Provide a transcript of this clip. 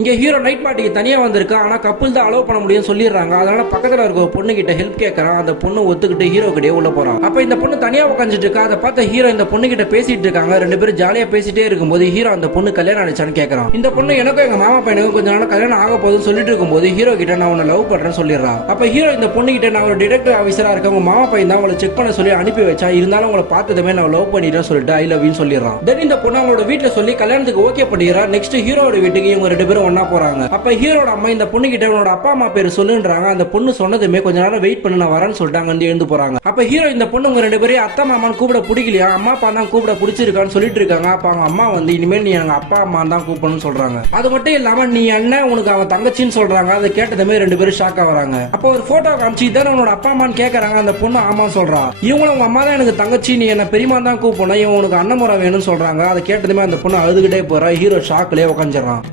இங்க hero night பார்ட்டிக்கு தனியா வந்திருக்கா. ஆனா கப்புள் தான் அலோவ் பண்ண முடியும்னு சொல்லிடுறாங்க. அதனால பக்கத்துல இருக்க ஒரு பொண்ணு கிட்ட ஹெல்ப் கேட்கறான். அந்த பொண்ணு ஒத்துக்கிட்டு ஹீரோ கிட்டே உள்ள போறான். அப்ப இந்த பொண்ணு தனியா உட்காந்துட்டு இருக்கா. அதை பார்த்த ஹீரோ இந்த பொண்ணு கிட்ட பேசிட்டு இருக்காங்க. ரெண்டு பேரும் ஜாலியா பேசிட்டே இருக்கும்போது ஹீரோ அந்த பொண்ணு கல்யாணம் ஆனிச்சான்னு கேட்கறான். இந்த பொண்ணு எனக்கும் எங்க மாமா பையனுக்கும் கொஞ்ச நாள் கல்யாணம் ஆக போகுதுன்னு சொல்லிட்டு இருக்கும்போது ஹீரோ கிட்ட நான் உன்னை லவ் பண்றேன்னு சொல்லிடுறான். அப்ப ஹீரோ இந்த பொண்ணு கிட்ட நான் ஒரு டிடெக்டிவ் ஆஃபீஸரா இருக்கேன், உங்க மாமா பையன் தான் உங்களை செக் பண்ண சொல்லி அனுப்பி வச்சா, இருந்தாலும் உங்களை பார்த்ததுமே நான் லவ் பண்ணிட்டேன்னு சொல்லிட்டு ஐ லவ் யூ சொல்லிடுறான். தென் இந்த பொண்ணு அவங்களோட வீட்டுல சொல்லி கல்யாணத்துக்கு ஓகே பண்ணிடுறா. நெக்ஸ்ட் ஹீரோட வீட்டுக்கு இவங்க ரெண்டு பேரும் ஒன்னா போறாங்க. அப்ப ஹீரோட அம்மா இந்த பொண்ணு கிட்ட உன்னோட அப்பா அம்மா பேரு சொல்லுன்றாங்க. அந்த பொண்ணு சொன்னதுமே கொஞ்ச நேரம் வெயிட் பண்ணி நான் வரேன்னு சொல்லிட்டு அங்க இருந்து எழுந்து போறாங்க. அப்ப ஹீரோ இந்த பொண்ணு உங்க ரெண்டு பேரும் அத்தா மாமான்னு கூப்பிட பிடிக்கலையா, அம்மா அப்பா தான் கூப்பிட பிடிச்சிருக்கான்னு சொல்லிட்டு இருக்காங்க. அப்ப அவங்க அம்மா வந்து இனிமேல் நீ எங்க அப்பா அம்மா தான் கூப்பிடணும்னு சொல்றாங்க. அது மட்டும் இல்லாம நீ அண்ணன் உனக்கு அவன் தங்கச்சின்னு சொல்றாங்க. அதை கேட்டதுமே ரெண்டு பேரும் ஷாக் ஆகுறாங்க. அப்போ ஒரு போட்டோ காமிச்சு இதான் உன்னோட அப்பா அம்மான்னு கேட்கறாங்க. அந்த பொண்ணு ஆமா சொல்றா. இவங்களும் உங்க அம்மா தான் எனக்கு தங்கச்சி, நீ என்ன பெரியமா தான் கூப்பிடணும், இவன் உனக்கு அண்ணன் முறை வேணும்னு சொல்றாங்க. அதை கேட்டதுமே அந்த பொண்ணு அழுதுகிட்டே போறா. ஹீரோ ஷாக்லயே உட்காந்துறான்.